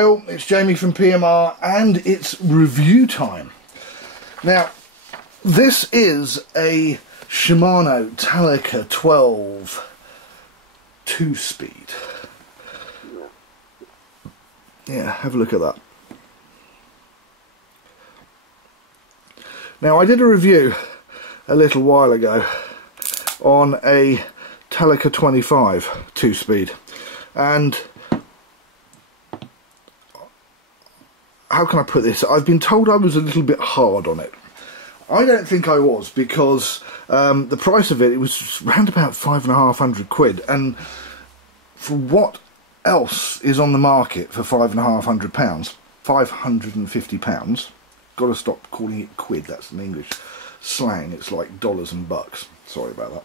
Hi all, it's Jamie from PMR and it's review time. Now, this is a Shimano Talica 12 2-speed. Yeah, have a look at that. Now, I did a review a little while ago on a Talica 25 2-speed, and how can I put this? I've been told I was a little bit hard on it. I don't think I was, because the price of it was round about £5,500, and for what else is on the market for £5,500, £550, got to stop calling it quid, that's an English slang, it's like dollars and bucks, sorry about that.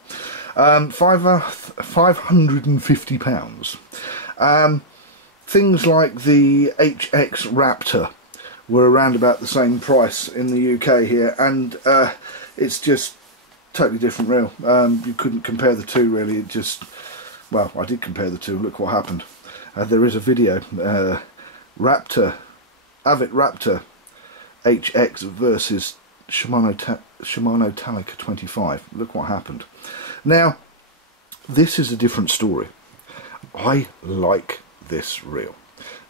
£550. Things like the HX Raptor were around about the same price in the UK here, and it's just totally different reel. You couldn't compare the two really. It just, well, I did compare the two. Look what happened. There is a video, Avit Raptor HX versus Shimano Talica 25. Look what happened. Now, this is a different story. I like this reel.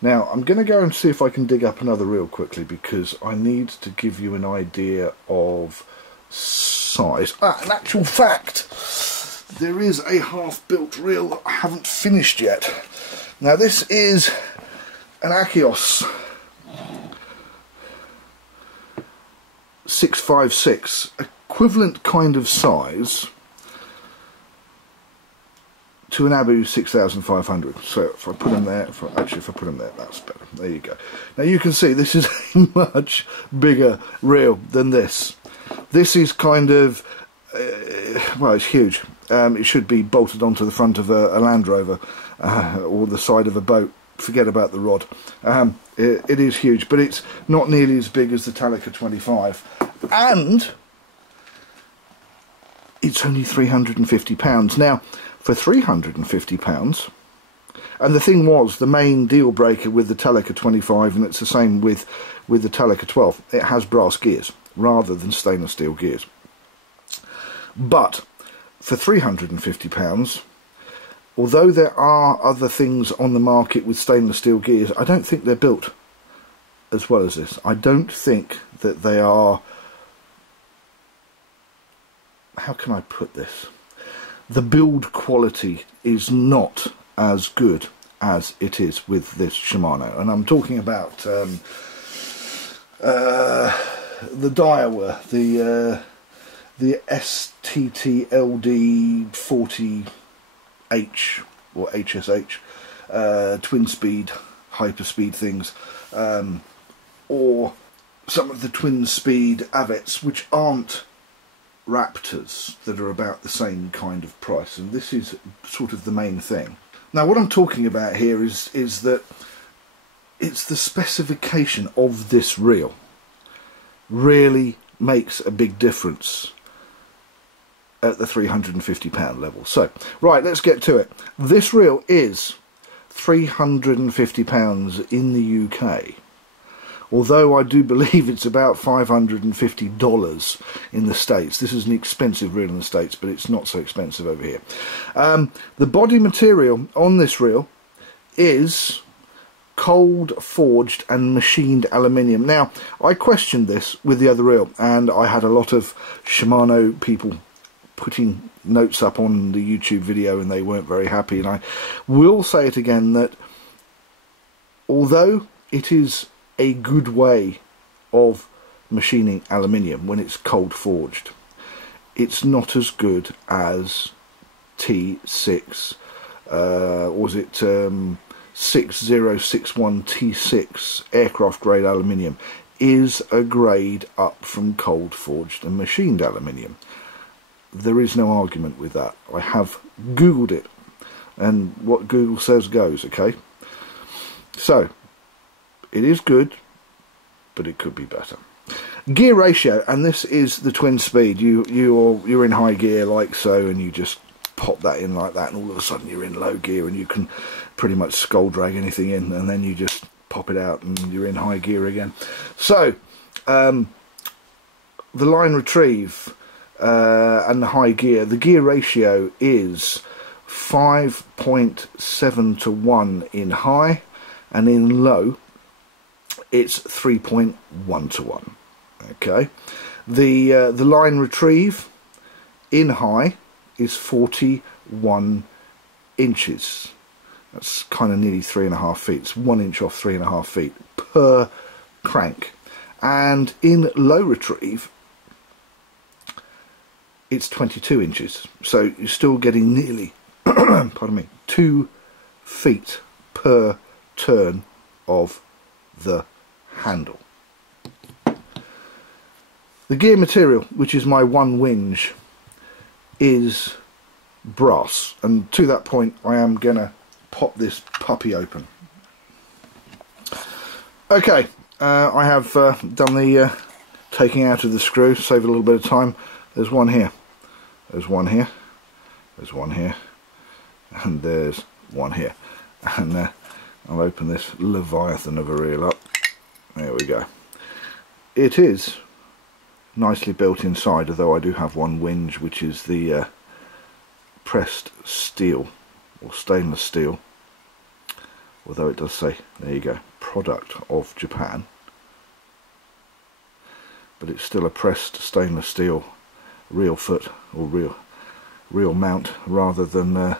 Now, I'm going to go and see if I can dig up another reel quickly, because I need to give you an idea of size. In actual fact, there is a half-built reel that I haven't finished yet. Now, this is an Achios 656, equivalent kind of size to an Abu 6500. So if I put them there, if I put them there, that's better. There you go. Now you can see this is a much bigger reel than this. This is kind of, well, it's huge. It should be bolted onto the front of a Land Rover or the side of a boat. Forget about the rod. It is huge, but it's not nearly as big as the Talica 25. And it's only £350. Now, for £350, and the thing was, the main deal breaker with the Talica 25, and it's the same with the Talica 12, it has brass gears rather than stainless steel gears. But for £350, although there are other things on the market with stainless steel gears, I don't think they're built as well as this. I don't think that they are, how can I put this? The build quality is not as good as it is with this Shimano, and I'm talking about the Daiwa, the STTLD 40H or HSH twin speed hyperspeed things, or some of the twin speed Avets, which aren't Raptors, that are about the same kind of price, and this is sort of the main thing. Now, what I'm talking about here is that it's the specification of this reel really makes a big difference at the £350 level. So, right, let's get to it. This reel is £350 in the UK. Although I do believe it's about $550 in the States. This is an expensive reel in the States, but it's not so expensive over here. The body material on this reel is cold forged and machined aluminium. Now, I questioned this with the other reel, and I had a lot of Shimano people putting notes up on the YouTube video, and they weren't very happy. And I will say it again, that although it is a good way of machining aluminium when it's cold forged, it's not as good as T6, or was it 6061 T6 aircraft grade aluminium is a grade up from cold forged and machined aluminium. There is no argument with that. I have Googled it, and what Google says goes, okay? So, it is good, but it could be better. Gear ratio, and this is the twin speed. You're in high gear like so, and you just pop that in like that, and all of a sudden you're in low gear, and you can pretty much skull drag anything in, and then you just pop it out and you're in high gear again. So the line retrieve and the high gear, the gear ratio is 5.7 to 1 in high, and in low it's 3.1 to 1. Okay, the line retrieve in high is 41 inches. That's kind of nearly 3.5 feet. It's 1 inch off 3.5 feet per crank. And in low retrieve, it's 22 inches. So you're still getting nearly, pardon me, 2 feet per turn of the handle. The gear material, which is my one whinge, is brass. And to that point, I am going to pop this puppy open. Okay, I have done the taking out of the screw, save a little bit of time. There's one here, there's one here, there's one here, and there's one here. And I'll open this leviathan of a reel up. There we go. It is nicely built inside, although I do have one whinge, which is the pressed steel or stainless steel, although it does say, there you go, product of Japan, but it's still a pressed stainless steel reel foot or reel mount, rather than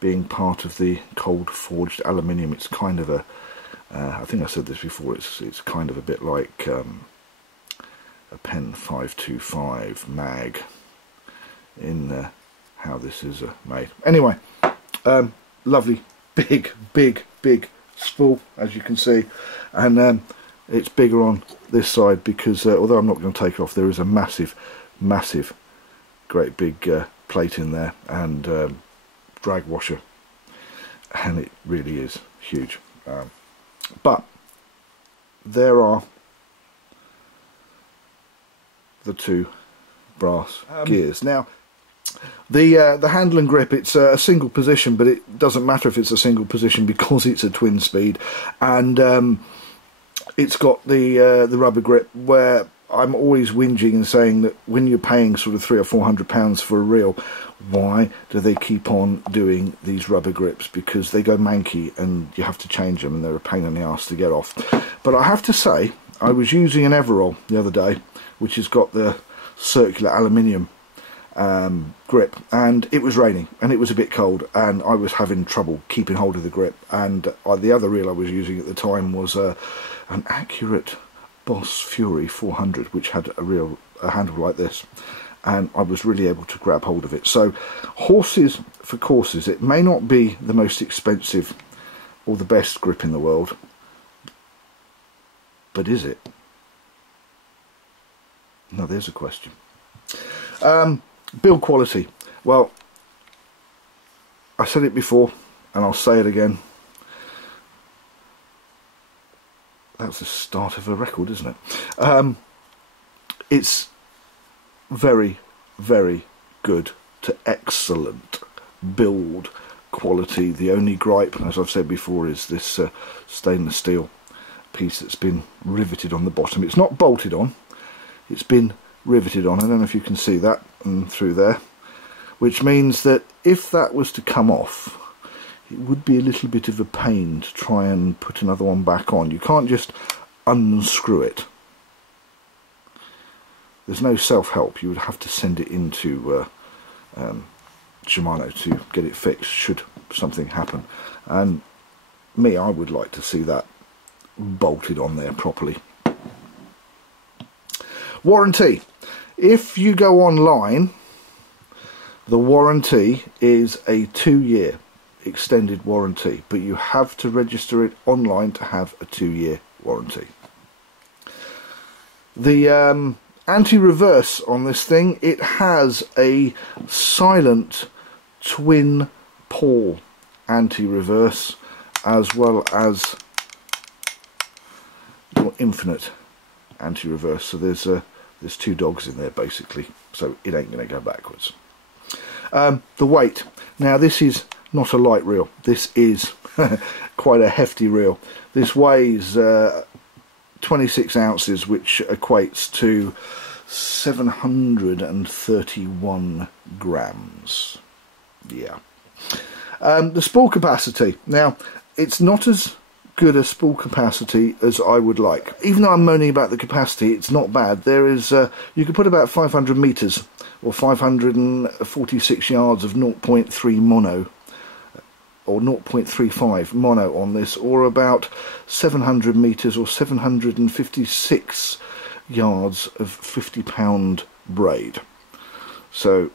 being part of the cold forged aluminium. It's kind of a I think I said this before, it's kind of a bit like a Pen 525 mag in how this is made. Anyway, lovely big spool, as you can see, and it's bigger on this side because although I'm not going to take it off, there is a massive great big plate in there, and drag washer, and it really is huge. But there are the two brass gears. Now the handle and grip, it's a single position, but it doesn't matter if it's a single position because it's a twin speed, and it's got the rubber grip, where I'm always whinging and saying that when you're paying sort of £300 or £400 for a reel, why do they keep on doing these rubber grips? Because they go manky and you have to change them, and they're a pain in the arse to get off. But I have to say, I was using an Everall the other day, which has got the circular aluminium grip, and it was raining and it was a bit cold, and I was having trouble keeping hold of the grip, and the other reel I was using at the time was an accurate Boss Fury 400, which had a handle like this, and I was really able to grab hold of it. So horses for courses, it may not be the most expensive or the best grip in the world, but is it? Now there's a question. Build quality. Well, I said it before and I'll say it again. That's the start of a record, isn't it? It's very good to excellent build quality. The only gripe, as I've said before, is this stainless steel piece that's been riveted on the bottom. It's not bolted on, it's been riveted on. I don't know if you can see that through there, which means that if that was to come off, it would be a little bit of a pain to try and put another one back on. You can't just unscrew it. There's no self-help. You would have to send it into Shimano to get it fixed should something happen. And me, I would like to see that bolted on there properly. Warranty. If you go online, the warranty is a 2-year extended warranty, but you have to register it online to have a 2-year warranty. The anti-reverse on this thing, it has a silent twin pawl anti-reverse, as well as your infinite anti-reverse. So there's two dogs in there basically, so it ain't going to go backwards. The weight. Now this is not a light reel. This is quite a hefty reel. This weighs 26 ounces, which equates to 731 grams. Yeah. The spool capacity. Now, it's not as good a spool capacity as I would like. Even though I'm moaning about the capacity, it's not bad. There is, you could put about 500 meters or 546 yards of 0.3 mono or 0.35 mono on this, or about 700 meters or 756 yards of 50-pound braid. So,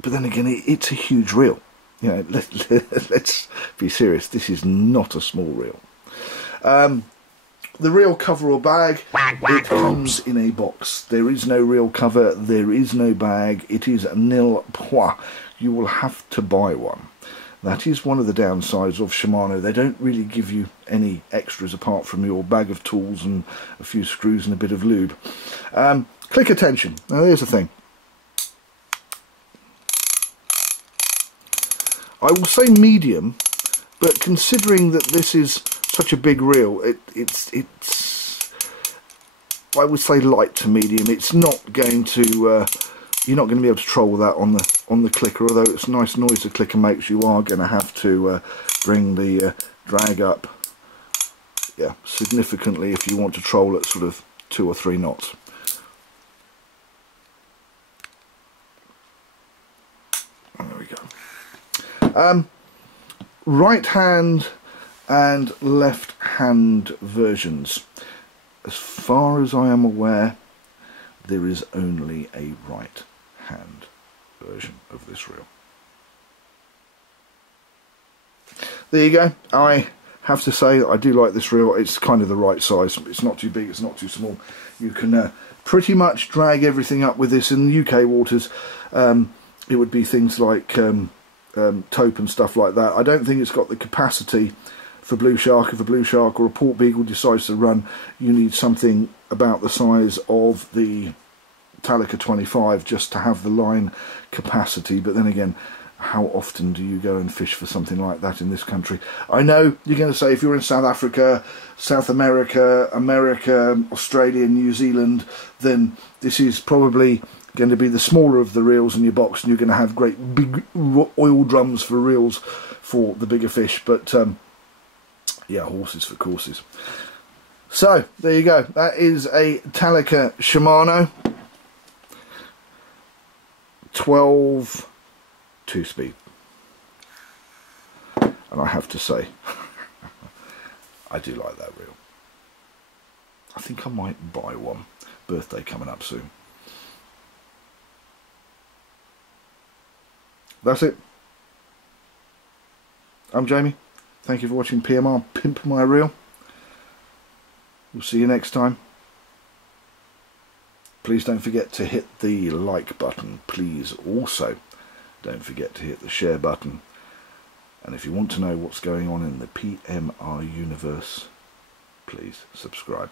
but then again, it's a huge reel. You know, let's be serious. This is not a small reel. The reel cover or bag, it comes in a box. There is no reel cover. There is no bag. It is nil point. You will have to buy one. That is one of the downsides of Shimano. They don't really give you any extras apart from your bag of tools and a few screws and a bit of lube. Clicker tension. Now there's the thing. I will say medium, but considering that this is such a big reel, it's I would say light to medium. It's not going to you're not going to be able to troll that on the clicker. Although it's a nice noise the clicker makes, you are going to have to bring the drag up, yeah, significantly if you want to troll at sort of 2 or 3 knots. There we go. Right hand and left hand versions. As far as I am aware, there is only a right hand version of this reel. There you go. I have to say I do like this reel. It's kind of the right size. It's not too big, it's not too small. You can pretty much drag everything up with this. In the UK waters, it would be things like taupe and stuff like that. I don't think it's got the capacity for blue shark. If a blue shark or a port beagle decides to run, you need something about the size of the Talica 25 just to have the line capacity. But then again, how often do you go and fish for something like that in this country? I know you're going to say if you're in South Africa, South America, Australia, New Zealand, then this is probably going to be the smaller of the reels in your box, and you're going to have great big oil drums for reels for the bigger fish. But yeah, horses for courses. So there you go. That is a Talica Shimano 12 2-speed, and I have to say I do like that reel. I think I might buy one. Birthday coming up soon. That's it. I'm Jamie. Thank you for watching PMR Pimp My Reel. We'll see you next time. Please don't forget to hit the like button. Please also don't forget to hit the share button. And if you want to know what's going on in the PMR universe, please subscribe.